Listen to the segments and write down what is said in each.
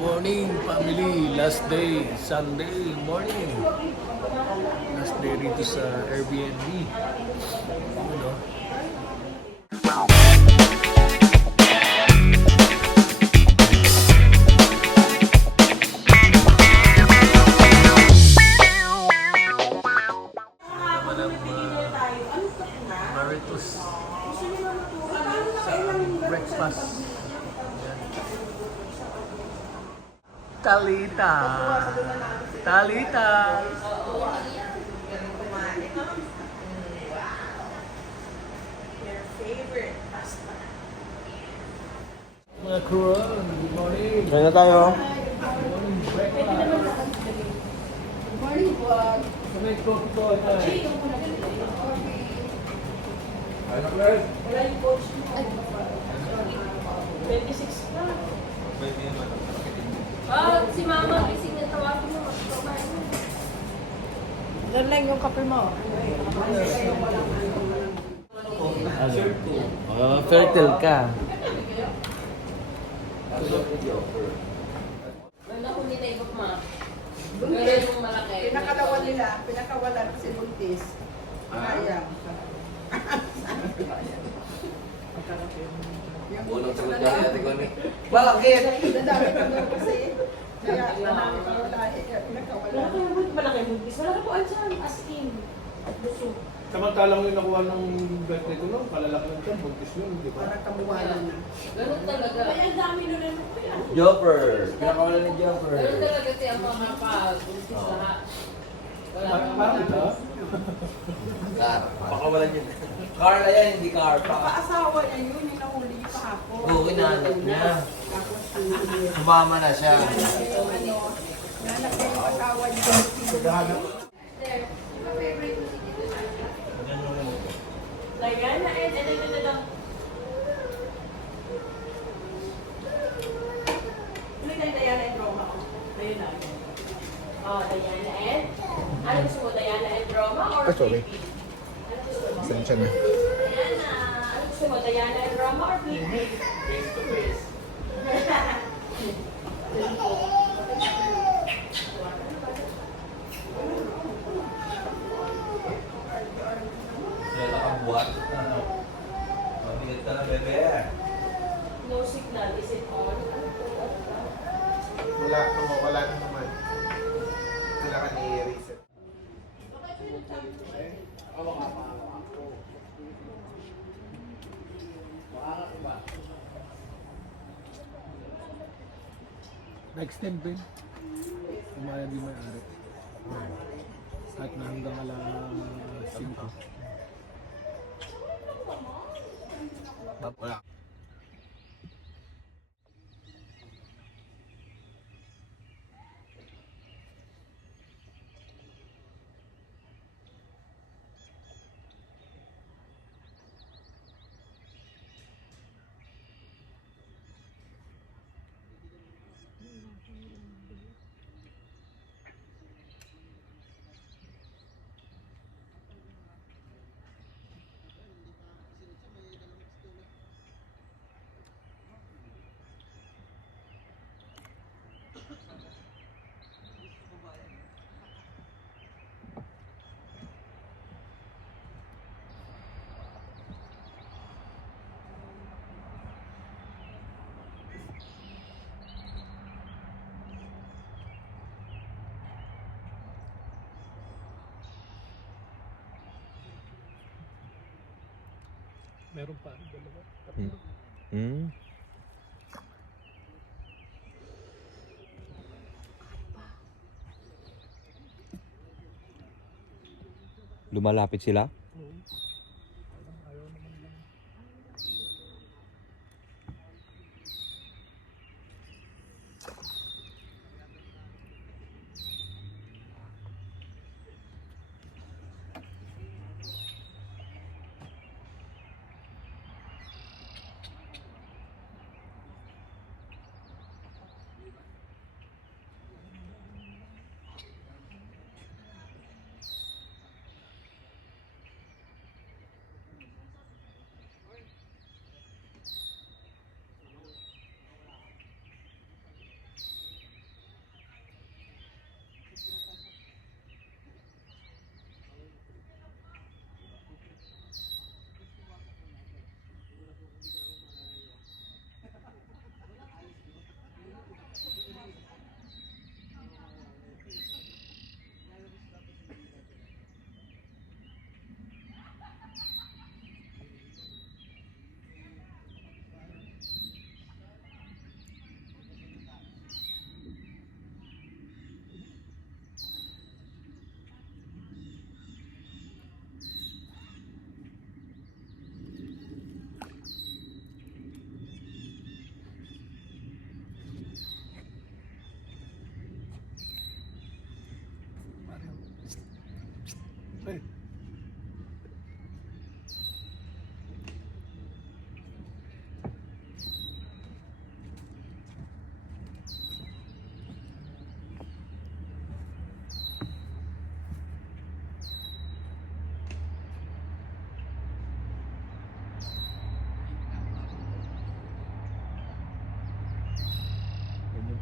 Morning, family. Last day, Sunday morning. Last day dito sa Airbnb. You know? Naman ang Maritos sa breakfast. Talita. Talita. Your favorite pasta. Mga crew, good morning. Kaya na tayo. Morning breakfast. Morning vlog. May coffee po tayo. Wala yung coach mo. 26 na. Si mama, gising na tawagin mo. Diyan lang yung kape mo. Fertile ka. Wala ko nila ibang ma. Buntis. Yung malaki. Pinakawalan nila, pinakawalan kasi buntis. Kaya. Unang sagot ka rin, Ate Connie. Bakit? Dadami ka daw kasi. Kaya dadami ka wala. Pinakawalan. Malaki buntis. Malaki po dyan. As in. Busog. Samantalang yung nakuha ng birthday ko noon, palalaki ng tiyan, buntis yun, di ba? Parang kamuwalan na. Ganun talaga. Ay, ang dami nun ano ko yan. Jopper. Pinakawalan ni Jopper. Ganun talaga siya mga buntis lahat. Wala kang Bakit ha? Car. Pakawalan yun. Carla yan, hindi car. Paasawa niya yun, yung nahuli niya kahapon. Oo, kinahanap niya. Tapos, Sumama na siya. nahanap niya yung asawa niya. Diana and ito. Ano yung Diana and Roma? Ayun na. Oh, Diana and? Ano gusto mo, Diana and Roma or sorry. Philippine? Ano gusto mo? Sensya na. Diana. Ano gusto mo, Diana and Roma or Philippine? Face to face. Yan nakabuhat. Mabigat ka na, bebe. No signal. Is it on? Wala na naman. Kailangan i-reset. Na-extend ba yun? Umayag yung may-ari. At na hanggang alas 5. Wala. Meron pa, dalawa. Lumalapit sila?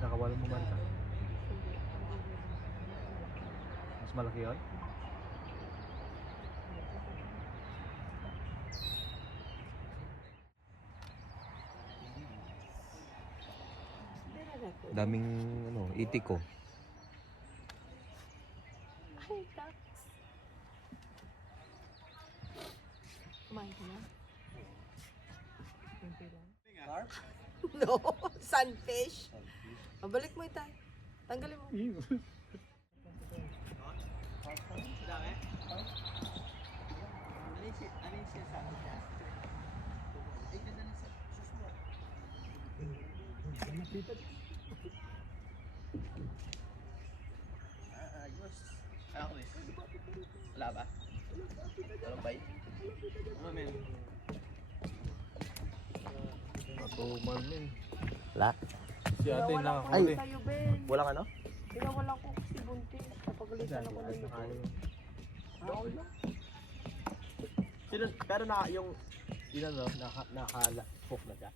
pinakawalan mo man. Mas malaki yun? Daming itik ko. Ay, tax. Kumain ka na? Kunti lang. No, sunfish. Mabalik mo ito. Tanggalin mo. Ayos. Ako eh. Wala ba? Walang bay? Ano men? Matumal min. Wala. Si ate Wala ko nakakuli. sa'yo, Ben. Walang ano? Pinawalan ko kasi buntis. Kapagalitan ako ng ito. Pero yung ano, naka-hook na siya.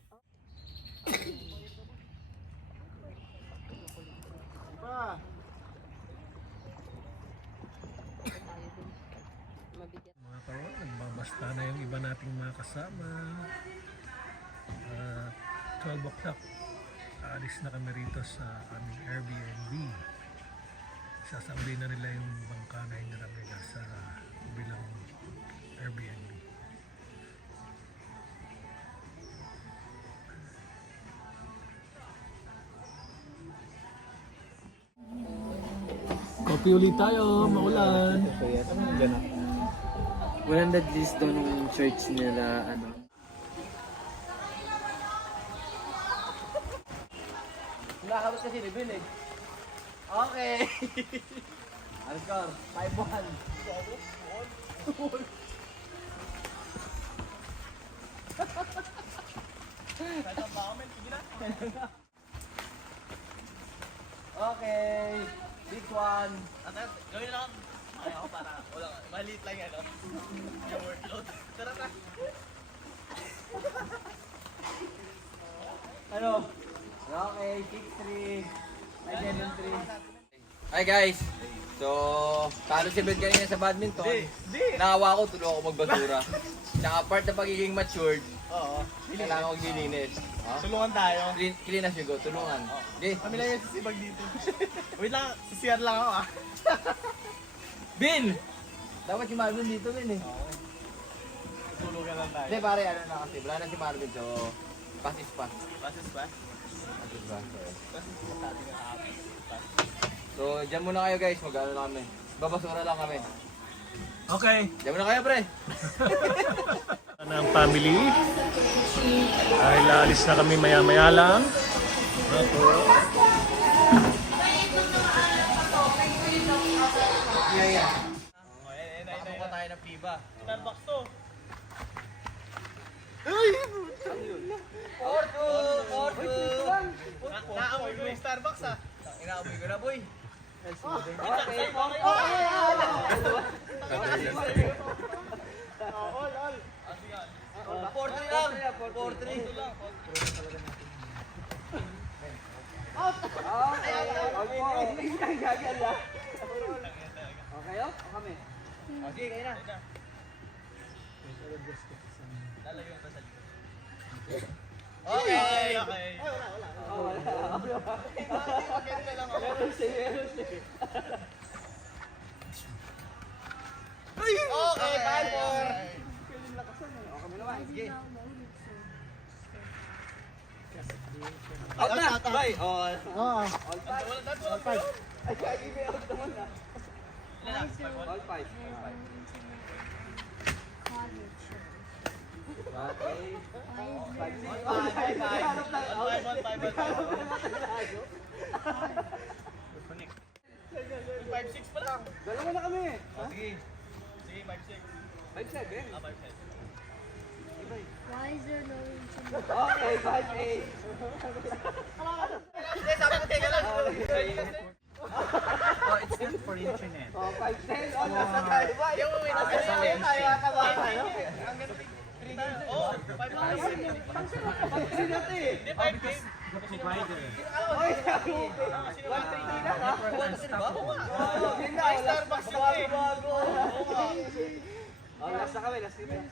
Mga kawan, nagbabasta na yung iba nating mga kasama. 12 o'clock. Aalis na kami rito sa aming Airbnb. Sasabihin na nila yung bangka na hinirap nila sa bilang Airbnb. Kopi ulit tayo, maulan. 100 G's daw nung church nila, ano. Nakakabot kasi ni Bill eh. Okay. Ano score? 5-1. Okay. Big one. Gawin lang. Ayaw para wala maliit lang ano. Yung workload. Tara na. Ano? Okay, kick 3. Ay, ganun 3. Hi guys! So, talo si Ben kanina sa badminton. Nakawa ko, tulungan ako magbasura. Tsaka part na pagiging matured, Oo. kailangan ko gilinis. Tulungan tayo. Clean as you go, tulungan. Okay. Kami lang yung sisibag dito. Wait lang, sisiyar lang ako ah. Bin! Dapat si Marvin dito, Bin eh. Tulungan lang tayo. Hindi pare, ano na kasi, wala na si Marvin, so pass is pass. Basis ba? Pass is pass. Basis ba sa ating So, dyan muna kayo guys, mag-ano na kami. Babasura lang kami. Okay. Dyan muna kayo pre! Ano ang family? Dahil aalis na kami maya-maya lang. Ako. Pasok pa tayo ng piba. Starbucks to. Orto! Orto! Naamoy ko yung Starbucks ah. Inaamoy ko na boy. Okay. All. 4-3 lang! 4-3 lang! Okay, kayo na. Okay. Okay. Okay, 5-4. Out na! Bye! All. All 5. Ay, kaya may out naman na. All 5. Okay. 5-6 pa lang. Dalawa na kami. Sige. Sige, 5-6. 5-7. 5-7. Why is there no Okay, 5-8. Hindi, sabi ko teka lang. Oh, it's good for internet. Oh, 5-10. Oh, nasa tayo ba? Yung uwi na Nasa tayo tayo. Ang ganda 3 games. Oh, 5 games. Sino natin? Hindi, 5 games. Oy, Ay, Starbucks yun eh.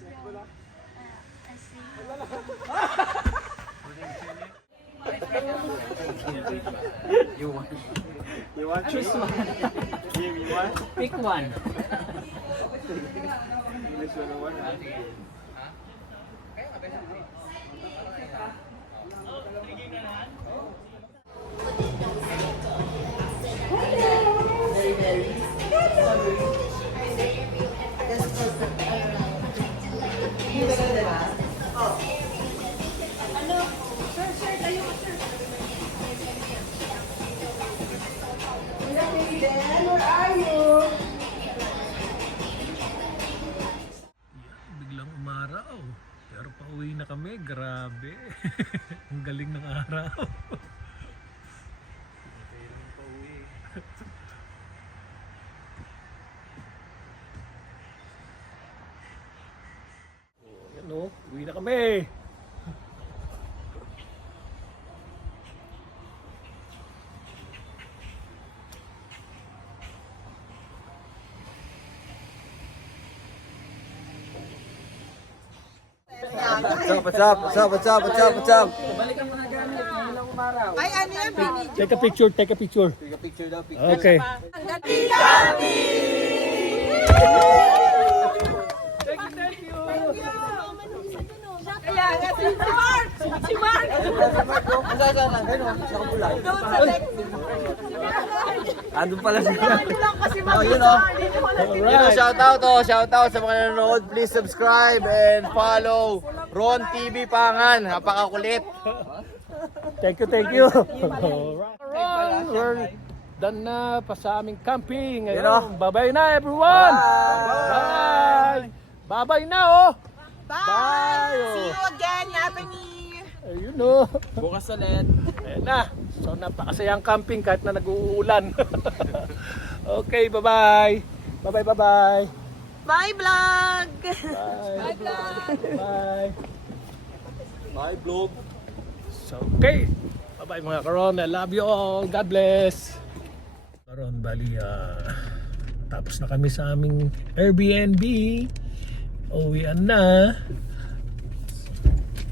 Dan, where are you? Biglang umaraw. Pero pauwi na kami, grabe. Ang galing ng araw. Yan o, uwi na kami. What's up? Ay, ano yan? Take a picture, take a picture. Take a picture daw, Okay. Kaya nga, si Mark! Si Mark! Andun pala siya. Lang kasi Mark. Yun o. Alright. Shout out sa mga nanonood. Please subscribe and follow Ron TV Pangan. Napakakulit. Thank you. Alright, we're done na pa sa aming camping. Yun o. Bye-bye na everyone. Bye. Bye-bye na oh. Bye! oh. See you again, Yabani! Ayun oh. Bukas ulit. Ayan na. So napakasayang camping kahit na nag-uulan. Okay, bye-bye. Bye-bye. Bye, vlog! Bye. Bye. Bye, vlog. So, okay. Bye-bye mga karon. I love you all. God bless. Karon, bali, tapos na kami sa aming Airbnb. Uwian na.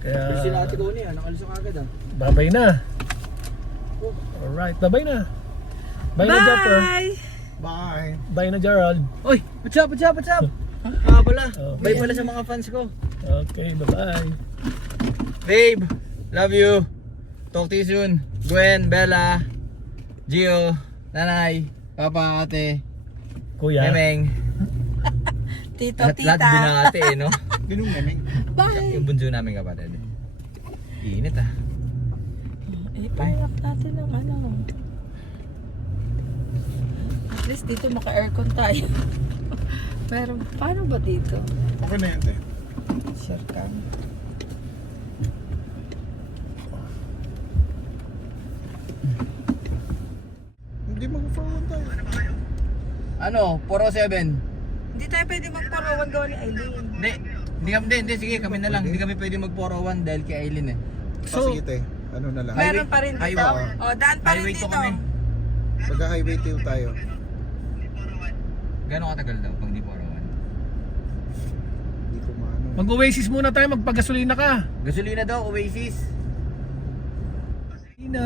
Kaya, Sila ate ko niya. Nakalusok agad ah. bye-bye na. Alright, bye-bye na. Bye na, Jopper. Bye! Bye na, Gerald. Oy, what's up? Pala. Okay. Bye pala sa mga fans ko. Okay, bye-bye. Babe, love you. Talk to you soon. Gwen, Bella, Gio, Nanay, Papa, Ate, Kuya. Memeng. Tito, Lahat binangate eh, no? Binong memeng. Yung bunso namin kapatid. Init ah. I-fire up natin ang ano. At least dito naka-aircon tayo. Pero paano ba dito? Okay na yan, te. Sure ka. Hindi mag-forward tayo. Ano? 407. Hindi tayo pwede magparawan gawa ni Eileen. Hindi, sige, kami na lang. Hindi kami pwede mag-401 dahil kay Aileen eh. So, sige, te. Ano na lang. Meron pa rin dito. highway. O, daan pa rin Highway dito. to kami. Pagka-highway tail tayo. Gano'ng katagal daw pag di 401? Hindi ko maano. Mag-Oasis muna tayo, magpagasolina ka. Gasolina daw, Oasis. Gasolina.